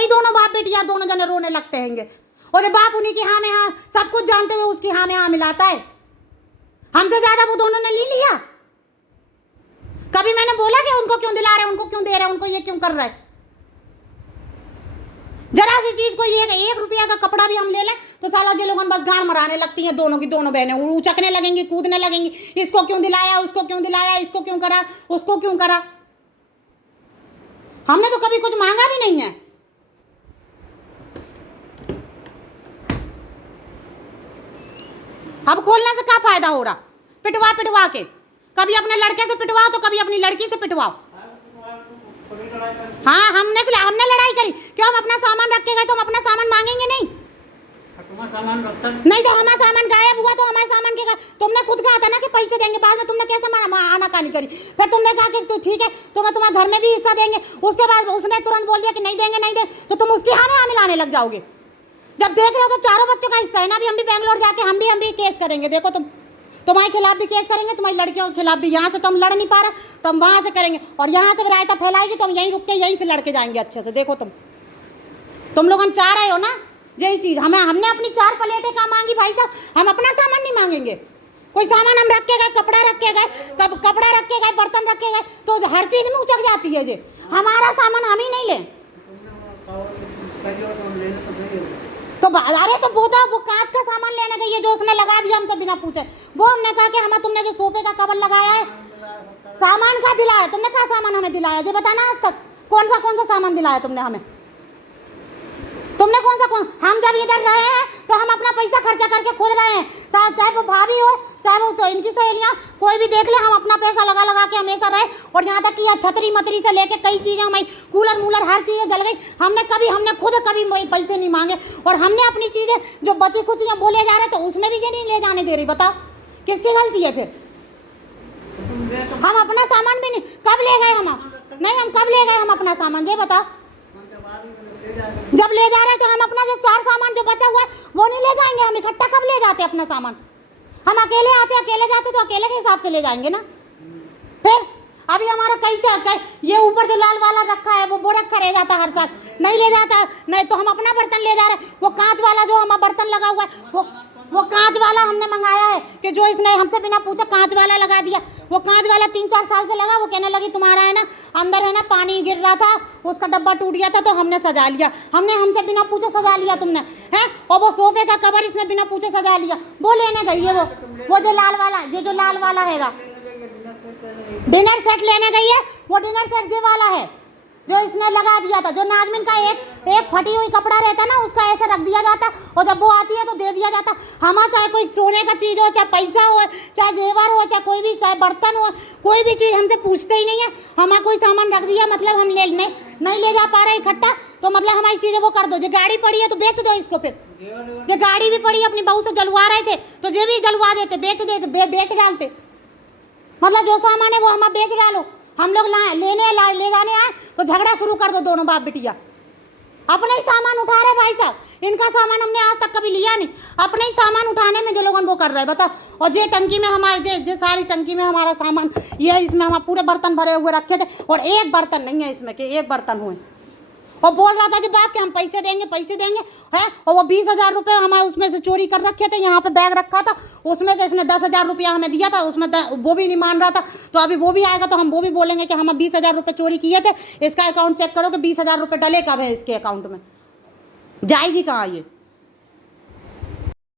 ही दोनों बाप बेटी यार दोनों जने रोने लगते हैंगे। और जब बाप उन्हीं की हाँ में हाँ सब कुछ जानते हुए उसकी हाँ में हाँ मिलाता है, हमसे ज्यादा वो दोनों ने ले लिया। कभी मैंने बोला कि उनको क्यों दिला रहे, उनको क्यों दे रहे, उनको ये क्यों कर रहे? जरा सी चीज को ये 1 रुपया का कपड़ा भी हम ले लें तो साला जे लोगन बस गांड मराने लगती हैं, दोनों की दोनों बहनें उचकने लगेंगी, कूदने लगेंगी, इसको क्यों दिलाया, उसको क्यों दिलाया, इसको क्यों करा, उसको क्यों करा। हमने तो कभी कुछ मांगा भी नहीं है। अब खोलने से क्या फायदा हो रहा? पिटवा पिटवा के, कभी अपने लड़के से पिटवाओ तो कभी अपनी लड़की से पिटवाओ। हाँ हमने लड़ाई करी, क्यों? हम अपना सामान रख के गए तो हम अपना सामान मांगेंगे नहीं? नहीं तो हमारा सामान गायब हुआ तो हमारे सामान के तुमने खुद कहा था ना कि पैसे देंगे, बाद में तुमने कैसे आनाकानी करी? फिर तुमने कहा कि ठीक है तुम्हें तुम्हारे घर में भी हिस्सा देंगे, उसके बाद उसने तुरंत बोल दिया कि नहीं देंगे नहीं देंगे, तो तुम उसकी हाँ में हाँ मिलाने लग जाओगे। जब देख रहे हो तो चारों बच्चों का हिस्सा है ना, अभी हम भी बेंगलोर जाके हम भी केस करेंगे। देखो तुम्हारे खिलाफ भी केस करेंगे, तुम्हारी लड़कियों के खिलाफ भी। यहाँ से तो हम लड़ नहीं पा रहे तो हम वहाँ से करेंगे, और यहाँ से रायता फैलाएगी तो हम यहीं रुक के यहीं से लड़के जाएंगे अच्छे से। देखो तुम लोग चाह रहे हो ना यही चीज़, हमने अपनी 4 प्लेटें कहाँ मांगी भाई साहब, हम अपना सामान नहीं मांगेंगे। कोई सामान हम रख के गए, कपड़ा रख के गए, कपड़ा रख के गए, बर्तन रख के गए तो हर चीज़ में उचक जाती है जी। हमारा सामान हम ही नहीं लें तो अरे तो वो कांच का सामान लेने गई है जो उसने लगा दिया हमसे बिना पूछे। वो हमने कहा कि हमें तुमने जो सोफे का कवर लगाया है सामान का दिलाया, तुमने कहा सामान हमें दिलाया जो बताना आज तक कौन सा सामान दिलाया तुमने हमें? तुमने कौन हम जब इधर रहे हैं तो हम अपना पैसा खर्चा करके खुद रहे हैं, चाहे वो भाभी हो चाहे वो तो इनकी सहेलियाँ कोई भी देख ले, हम अपना पैसा लगा के हमेशा रहे। और यहाँ तक कि यहाँ छतरी मतरी से लेके कई चीज़ें हमारी कूलर मूलर हर चीज़ें जल गई। हमने खुद कभी पैसे नहीं मांगे, और हमने अपनी चीज़ें जो बची कुछ या बोले जा रहे तो उसमें भी ये नहीं ले जाने दे रही। बताओ किसकी गलती है? फिर हम अपना सामान भी नहीं कब ले गए, हम कब ले गए हम अपना सामान ये बताओ? जब ले जा रहे तो हम अपना जो 4 सामान जो बचा हुआ है वो नहीं ले जाएंगे, हम इकट्ठा कब ले जाते अपना सामान? हम अकेले आते अकेले जाते तो अकेले के हिसाब से ले जाएंगे ना। फिर अभी हमारा कैसे ये ऊपर जो लाल वाला रखा है वो रखा रह जाता हर साल, नहीं ले जाता नहीं तो हम अपना बर्तन ले जा रहे हैं। वो कांच वाला जो हमारा बर्तन लगा हुआ है वो कांच वाला हमने मंगाया है कि जो इसने हमसे बिना पूछे कांच वाला लगा दिया। वो कांच वाला 3-4 साल से लगा, वो कहने लगी तुम्हारा है ना अंदर है ना पानी गिर रहा था, उसका डब्बा टूट गया था तो हमने सजा लिया, हमसे बिना पूछे सजा लिया तुमने हैं। और वो सोफे का कवर इसने बिना पूछे सजा लिया, वो लेने गई है वो जो लाल वाला हैगा डिनर सेट लेने गई है। वो डिनर सेट ये वाला है जो इसने लगा दिया था, जो नाजमिन का एक फटी हुई कपड़ा रहता ना उसका ऐसे रख दिया जाता और जब वो आती है तो दे दिया जाता। हमारा चाहे कोई सोने का चीज़ हो, चाहे पैसा हो, चाहे जेवर हो, चाहे कोई भी, चाहे बर्तन हो, कोई भी चीज़ हमसे पूछते ही नहीं है। हमारा कोई सामान रख दिया मतलब हम नहीं ले जा पा रहे इकट्ठा तो मतलब हमारी चीज़ें वो कर दो। जो गाड़ी पड़ी है तो बेच दो इसको। फिर जो गाड़ी भी पड़ी अपनी बहू से जलवा रहे थे तो ये भी जलवा देते, बेच डालते। मतलब जो सामान है वो हमारा बेच डालो। हम लोग ले जाने आए तो झगड़ा शुरू कर दो दोनों बाप बिटिया। अपने ही सामान उठा रहे भाई साहब, इनका सामान हमने आज तक कभी लिया नहीं। अपने ही सामान उठाने में जो लोग वो कर रहे हैं बताओ। और जे टंकी में हमारे जे सारी टंकी में हमारा सामान ये इसमें हम पूरे बर्तन भरे हुए रखे थे और एक बर्तन नहीं है इसमें कि एक बर्तन हुए। और बोल रहा था जी बाप के हम पैसे देंगे है। और वो 20,000 रुपये हमारे उसमें से चोरी कर रखे थे, यहाँ पे बैग रखा था उसमें से इसने 10,000 रुपया हमें दिया था, उसमें वो भी नहीं मान रहा था। तो अभी वो भी आएगा तो हम वो भी बोलेंगे कि हम 20,000 रुपये चोरी किए थे, इसका अकाउंट चेक करो कि 20,000 रुपये डले कब है इसके अकाउंट में, जाएगी कहाँ ये।